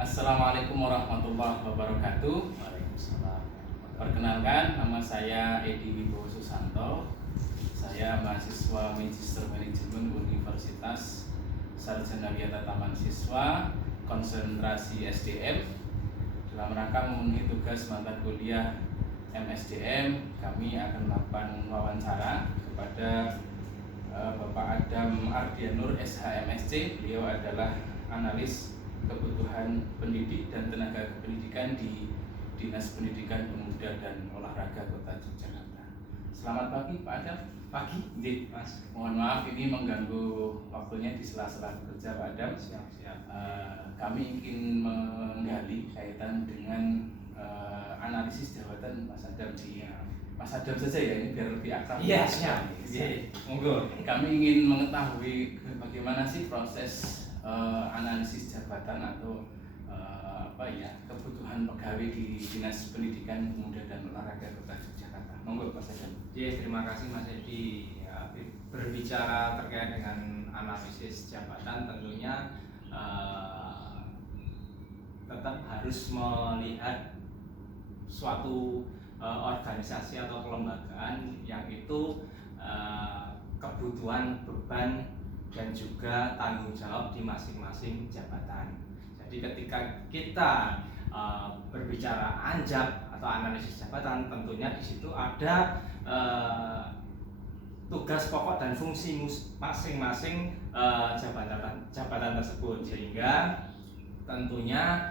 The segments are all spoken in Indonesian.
Assalamualaikum warahmatullahi wabarakatuh. Waalaikumsalam. Perkenalkan, nama saya Edi Wibowo Susanto. Saya mahasiswa Magister Manajemen Universitas Sarjana Wiyata Taman Siswa, konsentrasi SDM. Dalam rangka memenuhi tugas mata kuliah MSDM, kami akan melakukan wawancara kepada Bapak Adam Ardianur SHMSC. Beliau adalah analis kebutuhan pendidik dan tenaga kependidikan di Dinas Pendidikan Pemuda dan Olahraga Kota Yogyakarta. Selamat pagi Pak Adam. Pagi, Mas. Mohon maaf ini mengganggu waktunya di sela-sela bekerja Pak Adam. Siap. Kami ingin menggali kaitan dengan analisis jabatan Mas Adam di Mas Adam saja ya, ini biar lebih akrab. Iya, siap. Monggo. Kami ingin mengetahui bagaimana sih proses analisis jabatan atau kebutuhan pegawai di Dinas Pendidikan Pemuda dan Olahraga Kota Yogyakarta. Monggo Pak Adam. Terima kasih Mas Edi. Berbicara terkait dengan analisis jabatan, tentunya tetap harus melihat suatu organisasi atau kelembagaan yang itu kebutuhan, beban, dan juga tanggung jawab di masing-masing jabatan. Jadi ketika kita berbicara anjab atau analisis jabatan, tentunya di situ ada tugas pokok dan fungsi masing-masing jabatan tersebut, sehingga tentunya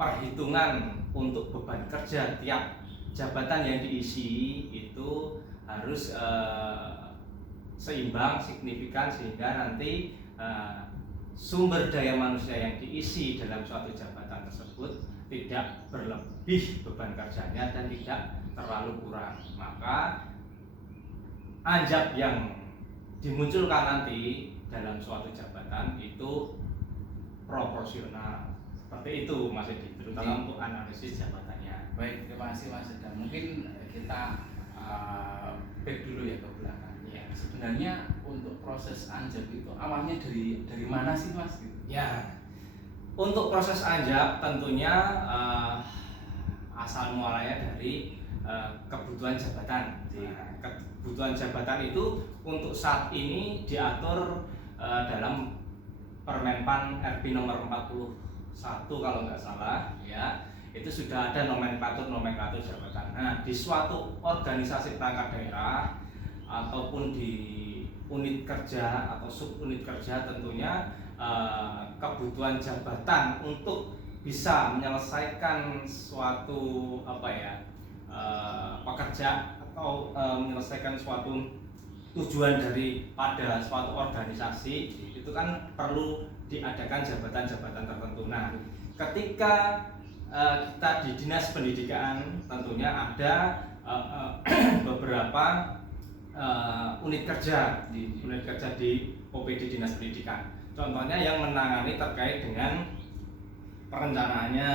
perhitungan untuk beban kerja tiap jabatan yang diisi itu harus seimbang, signifikan, sehingga nanti sumber daya manusia yang diisi dalam suatu jabatan tersebut tidak berlebih beban kerjanya dan tidak terlalu kurang. Maka anjab yang dimunculkan nanti dalam suatu jabatan itu proporsional. Seperti itu Mas Edi, terutama untuk analisis jabatannya. Baik, terima kasih Mas Adam. Mungkin kita back dulu ya ke belakang. Ya. Sebenarnya untuk proses anjab itu awalnya dari mana sih Mas? Ya, untuk proses anjab tentunya asal mualanya dari kebutuhan jabatan. Kebutuhan jabatan itu untuk saat ini diatur dalam Permenpan RP nomor 41 kalau nggak salah, ya. Itu sudah ada nomenklatur jabatan. Nah, di suatu organisasi perangkat daerah ataupun di unit kerja atau subunit kerja, tentunya kebutuhan jabatan untuk bisa menyelesaikan suatu pekerja atau menyelesaikan suatu tujuan daripada suatu organisasi itu kan perlu diadakan jabatan-jabatan tertentu. Nah, ketika kita di Dinas Pendidikan tentunya ada beberapa unit kerja di OPD Dinas Pendidikan. Contohnya yang menangani terkait dengan perencanaannya,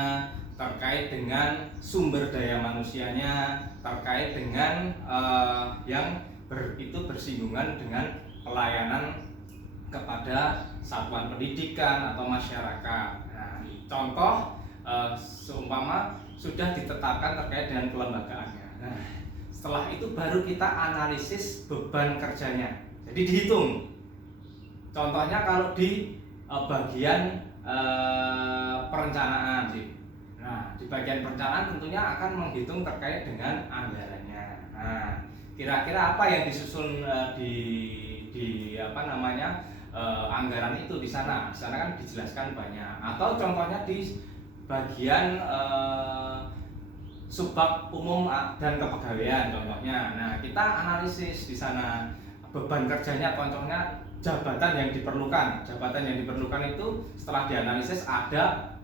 terkait dengan sumber daya manusianya, terkait dengan itu bersinggungan dengan pelayanan kepada satuan pendidikan atau masyarakat. Nah, contoh seumpama sudah ditetapkan terkait dengan kelembagaannya. Nah, setelah itu baru kita analisis beban kerjanya. Jadi dihitung. Contohnya kalau di bagian perencanaan sih. Nah, di bagian perencanaan tentunya akan menghitung terkait dengan anggarannya. Nah, kira-kira apa yang disusun anggaran itu di sana. Di sana kan dijelaskan banyak. Atau contohnya di bagian subbab umum dan kepegawaian contohnya. Nah, kita analisis di sana beban kerjanya, contohnya jabatan yang diperlukan. Jabatan yang diperlukan itu setelah dianalisis ada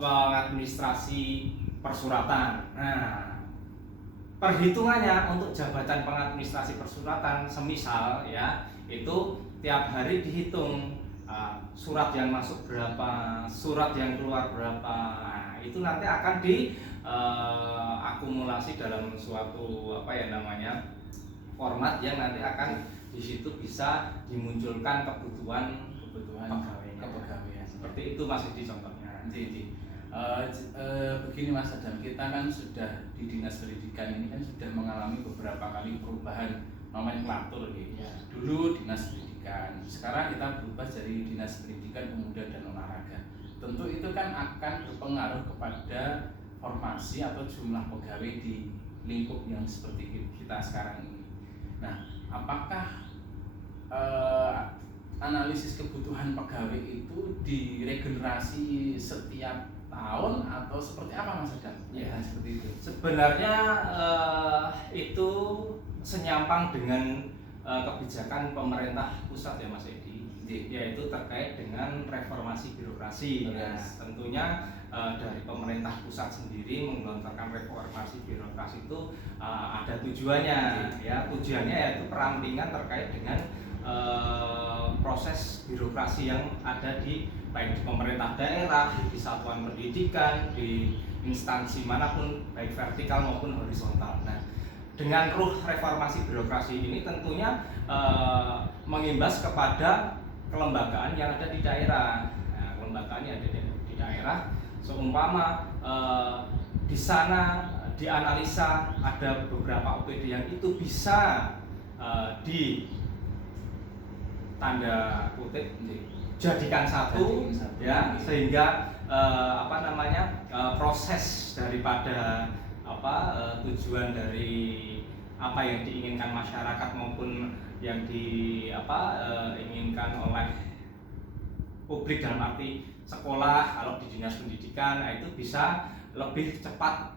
pengadministrasi persuratan. Nah, perhitungannya untuk jabatan pengadministrasi persuratan semisal ya, itu tiap hari dihitung surat yang masuk berapa, surat yang keluar berapa. Nah, itu nanti akan akumulasi dalam suatu format yang nanti akan di situ bisa dimunculkan kebutuhan kepegawaian. seperti itu Mas Edi contohnya. Jadi begini Mas Adam, kita kan sudah di Dinas Pendidikan ini kan sudah mengalami beberapa kali perubahan nomenklatur gitu. Ya. Dulu Dinas Pendidikan, sekarang kita berubah jadi Dinas Pendidikan Pemuda dan Olahraga. Tentu itu kan akan berpengaruh kepada formasi atau jumlah pegawai di lingkup yang seperti kita sekarang ini. Nah, apakah analisis kebutuhan pegawai itu diregenerasi setiap tahun atau seperti apa Mas Adam? Ya, seperti itu. Sebenarnya itu senyampang dengan kebijakan pemerintah pusat ya Mas Edi, yaitu terkait dengan reformasi birokrasi. Nah, tentunya dari pemerintah pusat sendiri menggelontorkan reformasi birokrasi itu ada tujuannya. Ya, tujuannya yaitu perampingan terkait dengan proses birokrasi yang ada di baik di pemerintah daerah, di satuan pendidikan, di instansi manapun, baik vertikal maupun horizontal. Nah, dengan ruh reformasi birokrasi ini tentunya mengimbas kepada kelembagaan yang ada di daerah. Nah, kelembagaan yang ada di daerah, seumpama di sana dianalisa ada beberapa OPD yang itu bisa di tanda kutip jadikan satu ya, sehingga proses daripada tujuan dari apa yang diinginkan masyarakat maupun yang inginkan oleh publik dalam arti sekolah kalau di dinas pendidikan, nah itu bisa lebih cepat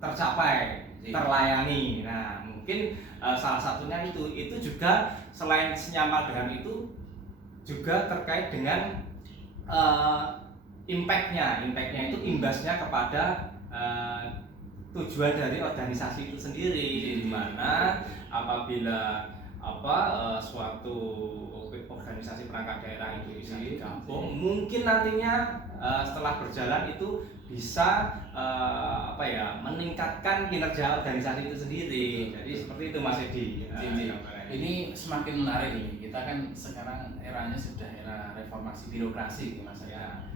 tercapai, terlayani. Nah, mungkin salah satunya itu juga selain senyaman dengan itu juga terkait dengan impactnya itu imbasnya kepada tujuan dari organisasi itu sendiri, di mana apabila suatu organisasi perangkat daerah itu bisa digabung, mungkin nantinya setelah berjalan itu bisa meningkatkan kinerja organisasi itu sendiri. Jadi seperti itu Mas Edi. Ini semakin menarik ini. Kita kan sekarang eranya sudah era reformasi birokrasi Mas ya.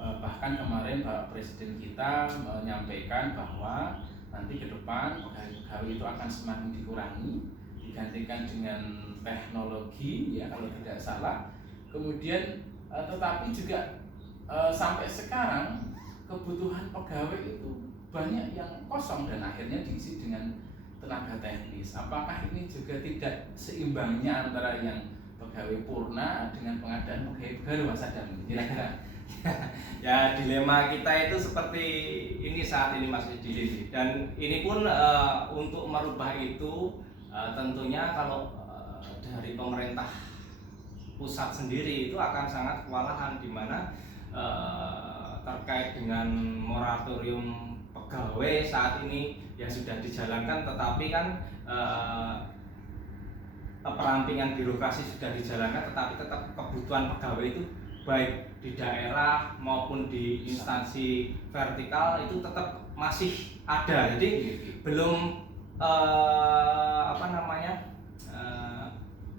Bahkan kemarin Pak Presiden kita menyampaikan bahwa nanti ke depan pegawai itu akan semakin dikurangi, digantikan dengan teknologi ya kalau tidak salah. Kemudian tetapi juga sampai sekarang kebutuhan pegawai itu banyak yang kosong dan akhirnya diisi dengan tenaga teknis. Apakah ini juga tidak seimbangnya antara yang pegawai purna dengan pengadaan pegawai baru Mas Adam? Kira-kira ya, dilema kita itu seperti ini saat ini Mas Edi, dan ini pun untuk merubah itu tentunya kalau dari pemerintah pusat sendiri itu akan sangat kewalahan, di mana terkait dengan moratorium pegawai saat ini yang sudah dijalankan, tetapi kan perampingan birokrasi sudah dijalankan, tetapi tetap kebutuhan pegawai itu baik di daerah maupun di instansi vertikal itu tetap masih ada. Jadi belum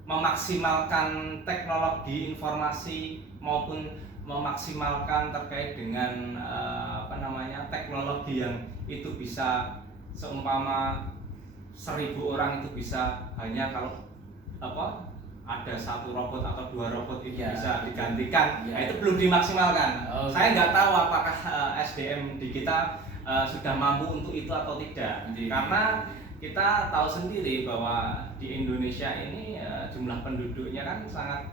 memaksimalkan teknologi informasi maupun memaksimalkan terkait dengan teknologi yang itu bisa seumpama 1000 orang itu bisa hanya kalau ada 1 robot atau 2 robot itu bisa digantikan. Nah, itu belum dimaksimalkan. Saya nggak tahu apakah SDM di kita sudah mampu untuk itu atau tidak. Karena kita tahu sendiri bahwa di Indonesia ini jumlah penduduknya kan sangat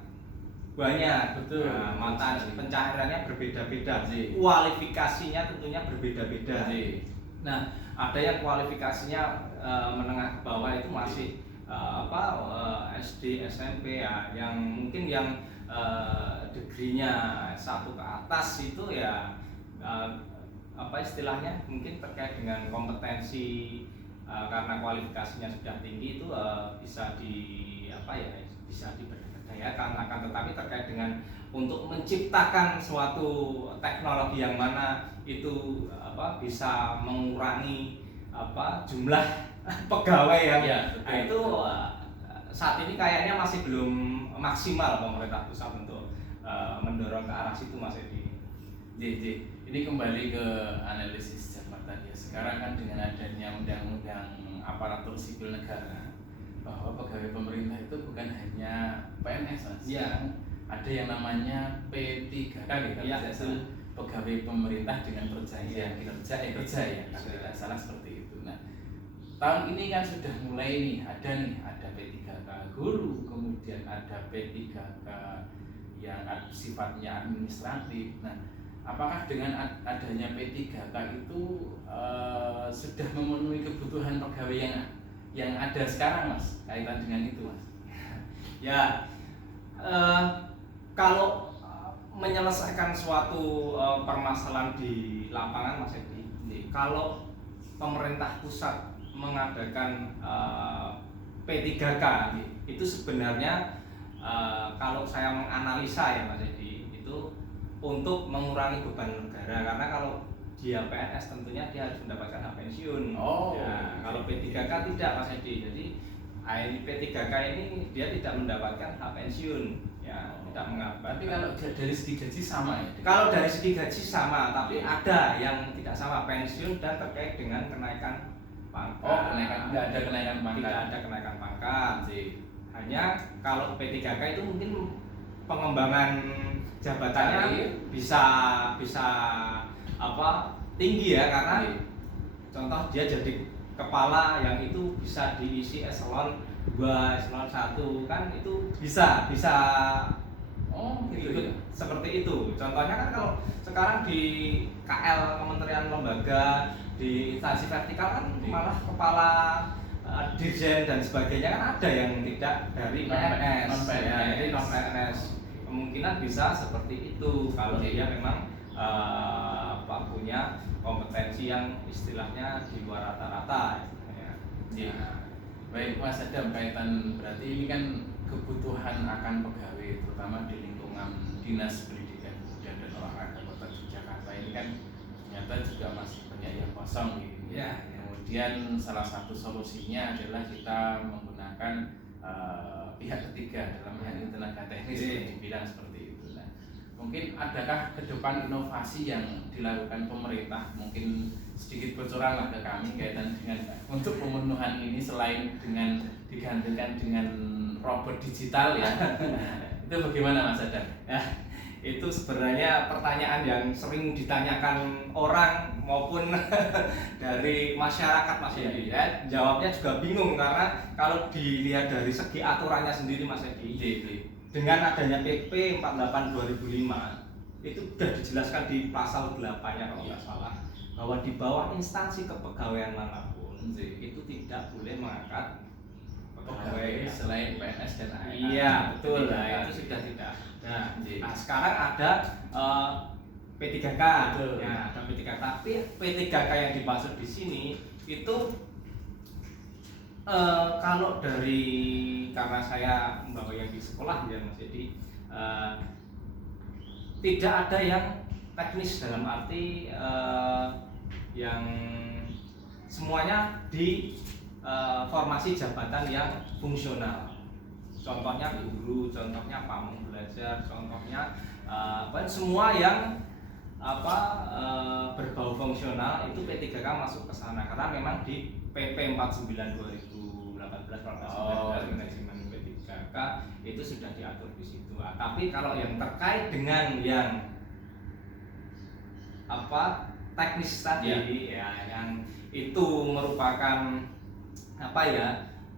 banyak. Betul. Mata pencahariannya berbeda-beda. Kualifikasinya tentunya berbeda-beda. Nah, ada yang kualifikasinya menengah ke bawah itu masih SD, SMP ya, yang mungkin yang degree-nya 1 ke atas itu ya istilahnya mungkin terkait dengan kompetensi karena kualifikasinya sudah tinggi itu bisa diberdayakan. Akan tetapi terkait dengan untuk menciptakan suatu teknologi yang mana itu bisa mengurangi jumlah pegawai yang itu saat ini kayaknya masih belum maksimal pemerintah pusat untuk mendorong ke arah situ Mas Edi. Ini kembali ke analisis jabatan ya. Sekarang kan dengan adanya undang-undang aparatur sipil negara, bahwa pegawai pemerintah itu bukan hanya PNS Mas. Ya. Ada yang namanya P3K gitu. Ya, Itu pegawai pemerintah dengan perjanjian kerja ya, kalau tidak salah seperti itu. Nah, tahun ini kan sudah mulai nih, ada P3K guru, kemudian ada P3K yang sifatnya administratif. Nah, apakah dengan adanya P3K itu sudah memenuhi kebutuhan pegawai yang ada sekarang Mas, kaitan dengan itu Mas? Ya, kalau menyelesaikan suatu permasalahan di lapangan Mas Edi, kalau pemerintah pusat mengadakan P3K itu sebenarnya kalau saya menganalisa ya Mas Edi, itu untuk mengurangi beban negara, karena kalau dia PNS tentunya dia harus mendapatkan hak pensiun. Kalau P3K tidak Mas Edi, jadi P3K ini dia tidak mendapatkan hak pensiun ya, tidak mengapa. Tapi kalau dari segi gaji sama ya? Kalau dari segi gaji sama, tapi ada yang tidak sama, pensiun dan terkait dengan kenaikan pangkat. Tidak ada kenaikan pangkat. Tidak ada kenaikan pangkat. Hanya kalau P3K itu mungkin pengembangan jabatannya bisa tinggi ya, karena contoh dia jadi kepala yang itu bisa diisi eselon 2, eselon 1 kan, itu bisa gitu ya? Seperti itu. Contohnya kan kalau sekarang di KL, kementerian lembaga, di instansi vertikal kan malah kepala dirjen dan sebagainya kan ada yang tidak dari PNS, jadi non PNS. Kemungkinan bisa seperti itu kalau dia memang punya kompetensi yang istilahnya di luar rata-rata. Baik Mas Adam, kaitan berarti ini kan kebutuhan akan pegawai terutama di lingkungan Dinas Pendidikan Pemuda dan Olahraga Kota Yogyakarta ini kan ternyata juga masih banyak yang kosong gitu. Kemudian salah satu solusinya adalah kita menggunakan pihak ketiga, dalam hal ini tenaga teknis yang dibilang seperti itu. Nah, mungkin adakah ke depan inovasi yang dilakukan pemerintah, mungkin sedikit bocoran lah ke kami kaitan dengan untuk pemenuhan ini selain dengan digantikan dengan robot digital ya. Itu bagaimana Mas Adam? Ya, itu sebenarnya pertanyaan yang sering ditanyakan orang maupun dari masyarakat Mas Edi. Jawabnya juga bingung, karena kalau dilihat dari segi aturannya sendiri Mas Edi, dengan adanya PP 48 2005 itu sudah dijelaskan di pasal 8-nya kalau nggak salah, bahwa di bawah instansi kepegawaian manapun itu tidak boleh mengangkat pegawai selain PNS dan ASN. Iya betul, itu sudah tidak. Nah sekarang ada P3K, ya ada P3K, tapi P3K yang dimaksud di sini itu kalau dari, karena saya membawa yang di sekolah ya Mas, jadi tidak ada yang teknis, dalam arti yang semuanya di formasi jabatan yang fungsional. Contohnya guru, contohnya pamong belajar, contohnya semua yang berbau fungsional itu P3K masuk ke sana, karena memang di PP 49 2018 manajemen P3K itu sudah diatur di situ. Tapi kalau yang terkait dengan yang teknis tadi ya, yang itu merupakan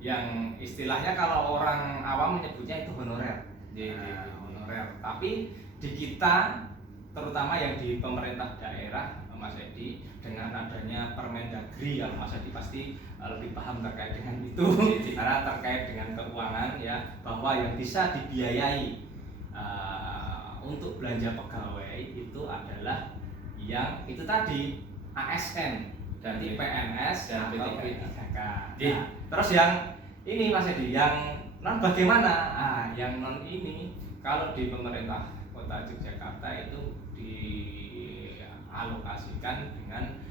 yang istilahnya kalau orang awam menyebutnya itu honorer. Honorer. Tapi di kita, terutama yang di pemerintah daerah Mas Edi, dengan adanya Permendagri, kalau Mas Edi pasti lebih paham terkait dengan itu, karena terkait dengan keuangan ya, bahwa yang bisa dibiayai untuk belanja pegawai itu adalah yang itu tadi ASN, jadi PNS dan P3K. Nah, terus yang ini Mas Edi, yang non bagaimana? Yang non ini kalau di pemerintah Kota Yogyakarta itu dialokasikan dengan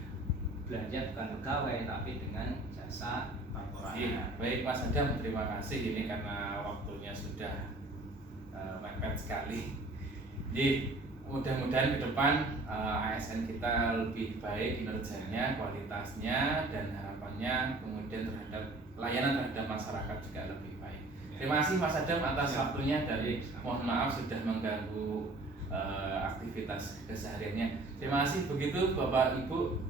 belanja bukan pegawai tapi dengan jasa perorangan. Baik Mas Adam, terima kasih ini karena waktunya sudah mepet sekali. Jadi mudah-mudahan ke depan ASN kita lebih baik kinerjanya, kualitasnya, dan harapannya kemudian terhadap layanan terhadap masyarakat juga lebih baik. Terima kasih Mas Adam atas waktunya, dari mohon maaf sudah mengganggu aktivitas kesehariannya. Terima kasih. Begitu Bapak Ibu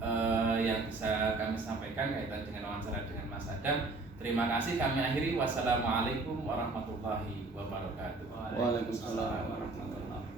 yang bisa kami sampaikan kaitan dengan wawancara dengan Mas Adam. Terima kasih, kami akhiri. Wassalamualaikum warahmatullahi wabarakatuh. Waalaikumsalam warahmatullahi wabarakatuh.